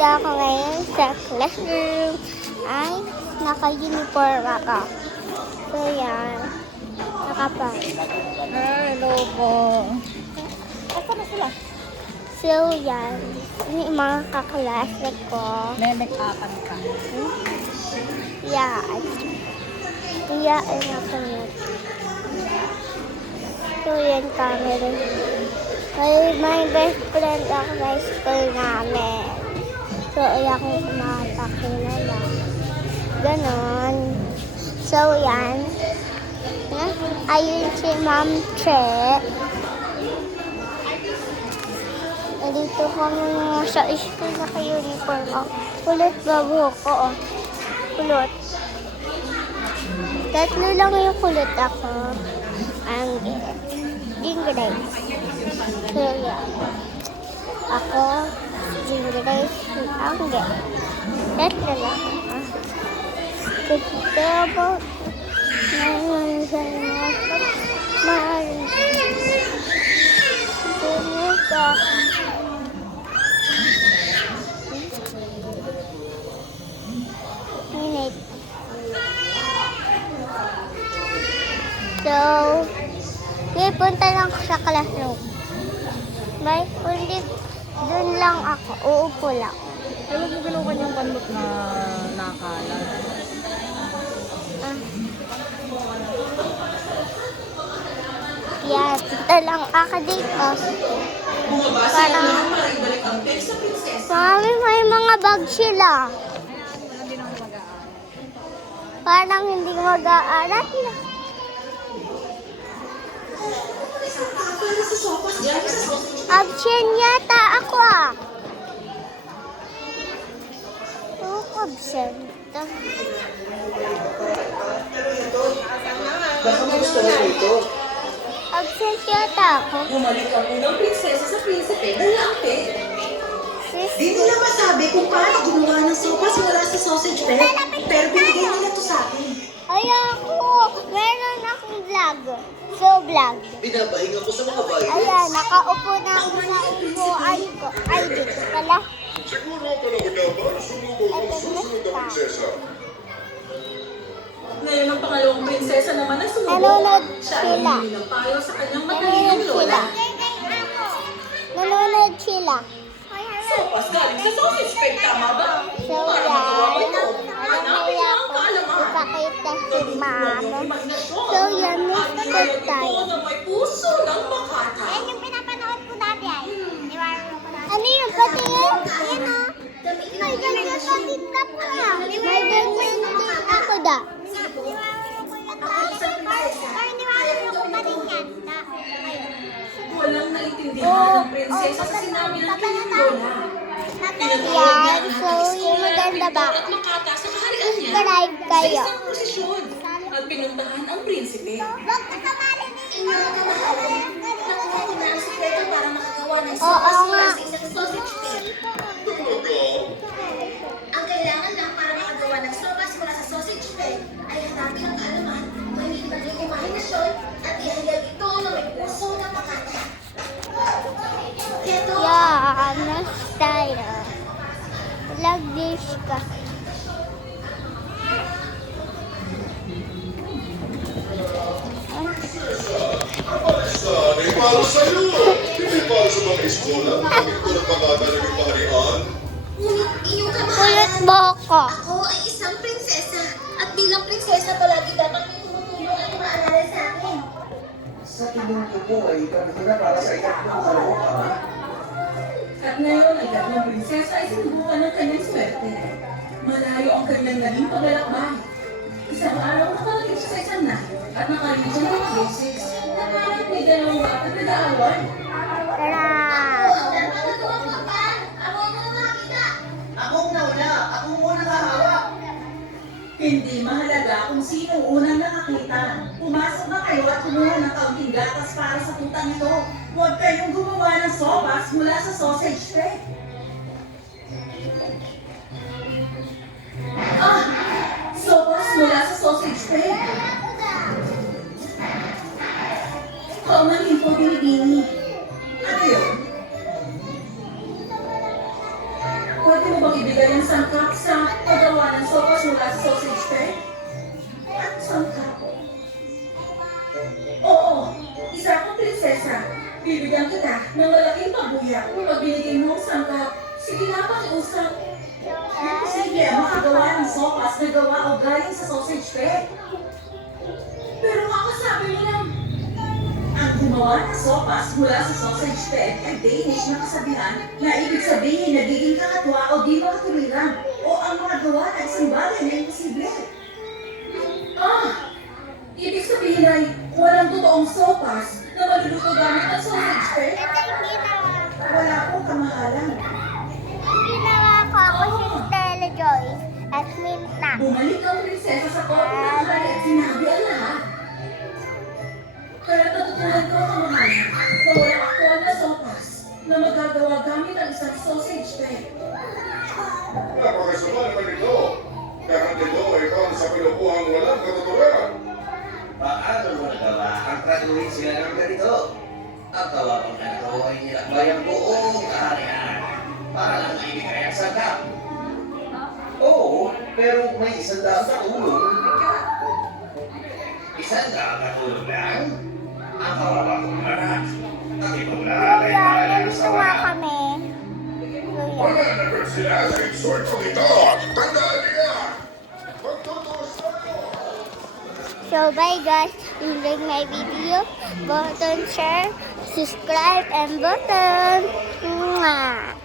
Nandito ako ngayon sa classroom. Ay, naka-uniform ako. So, yan. Nakapag. Hello po. Asa na sila? So, yan. Yung mga kaklase ko. May make-upan ka. Yan. Kaya ay nakamit. So, yan camera. May best friend ako sa school namin. So, ayaw kong kumakakilala. Ganon. So, yan. Ayun si Ma'am Che. Dito kami sa school naka-uniform ako. Kulot ba buhok ko? Oh. Kulot. Tatlo lang yung kulot ako. Ang Grace. So, yan. Ako, Grace, ang tatlo lang. Pero, mayroon sa mahal. Bumika. Minute. So, may punta lang sa classroom. May kundi doon lang ako. Uupo lang. Alam mo ginawa kanyang bandot na nakalat. Yan, punta lang ako dito. Parang, mami, may mga bag sila. Hindi naman mag-aaral. Parang hindi mag-aaral. Absent yata ako ah. Absent. Baka gusto mo ito. Absent yata ako. Bumalik ang unang prinsesa sa prinsipe na lampe. Sis, Di nila masabi kung paano gumawa ng sopas mula sa sausage bed. Pero binigay nila to sa akin. ayoko. Meron akong vlog. So vlog. Binabahinga ko sa mga bayan. Ayan, nakaupo na ako sa upuan ko. Ay, dito pala. Siguro talaga dapat sumubok ang susunod na prinsesa. Ngayon ang pangalawang prinsesa naman na sumubok. Nanonood Siya ay sila. humingi ng payo sa kanyang Nanonood matalinong sila. lola. Nanonood sila. Sopas galing sa sausage bag, tama ba? So, Para magawa mo yan. ito, hanapin mo ang kaalaman. Ipakita si Gamitin mo mama. ang iyong imahinasyon. So, yan. At Next ngayon tayo. ito na may puso ng makata. yung pinapanood ko dati ay. Ano yung patingin? Yan o. May ganyan sa TikTok ko na. May ganyan sa TikTok ko da. Walang naintindihan ng prinsesa sa sinabi ng kanyang lola. Yan. So, yung maganda ba? At makata sa kaharian niya Subscribe sa kayo. isang prosesyon. At pinuntahan ang prinsipe. Huwag ka kamali ninyo. Nakuha ko na ang sikreto para makagawa ng Oo sopas mula nga. sa isang sausage bed. Ang kailangan lang para makagawa ng sopas mula sa sausage bed ay hanapin ang kaalaman, gamitin ang iyong imahinasyon, at ihayag ito na may puso na makata. Ito, Yan. Next tayo. Vlog this ka. Saan ay para sa iyo? Hindi para sa mga iskola. Bakit ko ng pangata ng paharian? ngunit iyong Kulot kamahalan. mo ko. Ako ay isang prinsesa, at bilang prinsesa palagi dapat may tumutulong at maalala sa akin. Sa tingin ko po ay kanina para sa ikatlong kaloka. At ngayon ay tatlong prinsesa ay sinubukan ng kanyang swerte. Malayo ang kanyang naging paglalakbay. Isang araw nakarating siya sa isang nayo at nakarinig siya ng mga beses na parang may dalawang bata na nag-aaway. Tara. Akong nauna, akong muna kahawak. Hindi mahalaga kung sino unang nakakita. Pumasok na kayo at kumuha ng kaunting gatas para sa putang ito. Huwag kayong gumawa ng sopas mula sa sausage bag. Sopas mula sa sausage bag. Paumanhin po, Binibini. Ano yun? Pwede mo bang ibigay ang sangkap sa paggawa ng sopas mula sa sausage peck? At sangkap? Oo, isa akong prinsesa. Bibigyan kita ng malaking pabuya kung magbinigay mo ang sangkap. Sige na, pakiusap. Sige, makagawa ng sopas na gawa o galing sa sausage peck. Pero kakasabi mo lang, ang gumawa ng sopas mula sa sausage peck ay Danish na kasabihan na ibig sabihin nagiging kakatwa o di makatulirang o ang mga gawa ng isang bagay na imposible. Ibig sabihin ay walang totoong sopas na maluluto gamit ang sausage peck. Wala pong kamahalan. Ginawa ko ako si Stella Joyce at Minta. Bumalik ang prinsesa sa kopo ng hari at sinabi ang lahat. Kaya natutunan ko ang kamahalan na walang aktual na sopas na magagawa gamit ang isang sausage peck. Napakasama naman ito. Dahil ito ay pang sa pinupuhang walang katuturan. Paano mo nagawa ang traduhin sila ng ganito? Ang tawagong na ito ay nilakbay ang buong kaharian para lang maibigay ang sangkap. Oo, pero may isang daang katulong. Isang daang katulong lang? Ang kawawa kong anak. Ang ibang lahat ay Kuya, maaaring nalituwa sawa. kami. Kuya. Wala naman sila sa insultong ito. Tandaan niya! Magtutuos tayo! So bye guys, if you like my video, button share, subscribe and button. Mwah.